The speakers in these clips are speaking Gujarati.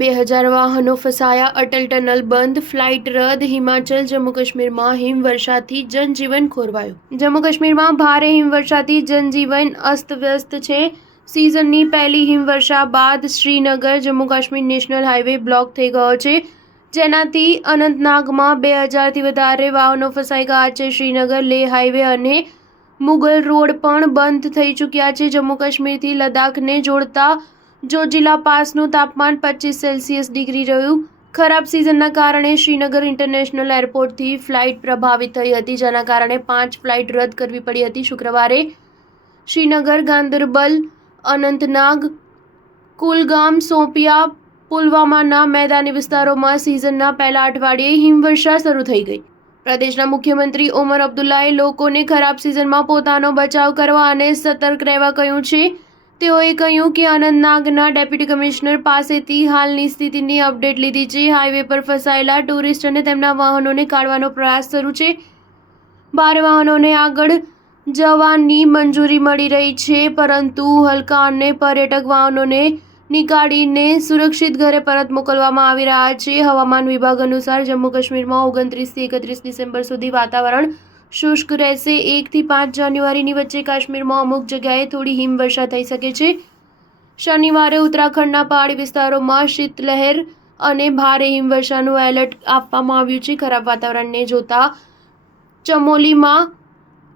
2000 વાહનો ફસાયા, અટલ ટનલ બંધ, ફ્લાઇટ રદ, હિમાચલ જમ્મુ કાશ્મીરમાં હિમવર્ષાથી જનજીવન ખોરવાયું. જમ્મુ કાશ્મીરમાં ભારે હિમવર્ષાથી જનજીવન અસ્તવ્યસ્ત છે. સિઝનની પહેલી હિમવર્ષા બાદ Srinagar Jammu Kashmir national highway block થઈ ગયો છે, જેનાથી અનંતનાગમાં 2000થી વધારે વાહનો ફસાઈ ગયા છે. શ્રીનગર લેહ હાઈવે અને મુગલ રોડ પણ બંધ થઈ ચૂક્યા છે. જમ્મુ કાશ્મીરથી લદ્દાખને જોડતા જોજિલા પાસનું તાપમાન 25 ડિગ્રી રહ્યું. ખરાબ સિઝનના કારણે શ્રીનગર ઇન્ટરનેશનલ એરપોર્ટથી ફ્લાઇટ પ્રભાવિત થઈ હતી, જેના કારણે 5 ફ્લાઇટ રદ કરવી પડી હતી. શુક્રવારે શ્રીનગર, ગાંદરબલ, અનંતનાગ, કુલગામ, શોપિયા, પુલવામાના મેદાની વિસ્તારોમાં સિઝનના પહેલા અઠવાડિયે હિમવર્ષા શરૂ થઈ ગઈ. પ્રદેશના મુખ્યમંત્રી ઓમર અબ્દુલ્લાએ લોકોને ખરાબ સિઝનમાં પોતાનો બચાવ કરવા અને સતર્ક રહેવા કહ્યું છે. તેઓએ કહ્યું કે અનંતનાગના ડેપ્યુટી કમિશનર પાસેથી હાલની સ્થિતિની અપડેટ લીધી છે. હાઈવે પર ફસાયેલા ટુરિસ્ટ અને તેમના વાહનોને કાઢવાનો પ્રયાસ શરૂ છે. ભારે વાહનોને આગળ જવાની મંજૂરી મળી રહી છે, પરંતુ હલકા અને પર્યટક વાહનોને નીકાળીને સુરક્ષિત ઘરે પરત મોકલવામાં આવી રહ્યા છે. હવામાન વિભાગ અનુસાર જમ્મુ કાશ્મીરમાં 29 થી 31 ડિસેમ્બર સુધી વાતાવરણ શુષ્ક રહેશે. 1 થી 5 જાન્યુઆરીની વચ્ચે કાશ્મીરમાં અમુક જગ્યાએ થોડી હિમવર્ષા થઈ શકે છે. શનિવારે ઉત્તરાખંડના પહાડી વિસ્તારોમાં શીતલહેર અને ભારે હિમવર્ષાનું એલર્ટ આપવામાં આવ્યું છે. ખરાબ વાતાવરણને જોતા ચમોલીમાં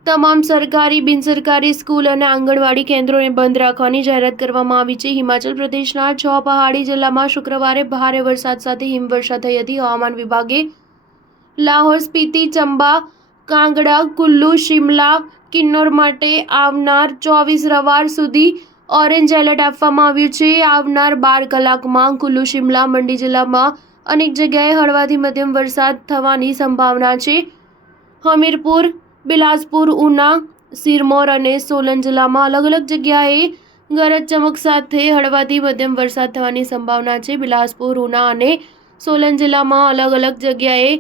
તમામ સરકારી, બિનસરકારી સ્કૂલ અને આંગણવાડી કેન્દ્રોને બંધ રાખવાની જાહેરાત કરવામાં આવી છે. હિમાચલ પ્રદેશના 6 પહાડી જિલ્લામાં શુક્રવારે ભારે વરસાદ સાથે હિમવર્ષા થઈ હતી. હવામાન વિભાગે લાહોર, સ્પીતિ, ચંબા, કાંગડા, કુલ્લુ, શિમલા, કિન્નોર માટે આવનાર 24 રવિવાર સુધી ઓરેન્જ એલર્ટ આપવામાં આવ્યું છે. આવનાર 12 કલાકમાં કુલ્લુ, શિમલા, મંડી જિલ્લામાં અનેક જગ્યાએ હળવાથી મધ્યમ વરસાદ થવાની સંભાવના છે. હમીરપુર, બિલાસપુર, ઉના, સિરમૌર અને સોલન જિલ્લામાં અલગ અલગ જગ્યાએ ગરજ ચમક સાથે હળવાથી મધ્યમ વરસાદ થવાની સંભાવના છે. બિલાસપુર, ઉના અને સોલન જિલ્લામાં અલગ અલગ જગ્યાએ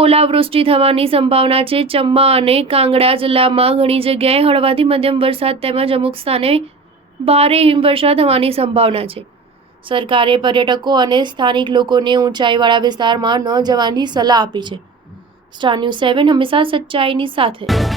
ઓલાવૃષ્ટિ થવાની સંભાવના છે. ચંબા અને કાંગડા જિલ્લામાં ઘણી જગ્યાએ હળવાથી મધ્યમ વરસાદ તેમજ અમુક સ્થાને ભારે હિમવર્ષા થવાની સંભાવના છે. સરકારે પર્યટકો અને સ્થાનિક લોકોને ઊંચાઈવાળા વિસ્તારમાં ન જવાની સલાહ આપી છે. સ્ટાર ન્યૂઝ 7 હંમેશા સચ્ચાઈની સાથે.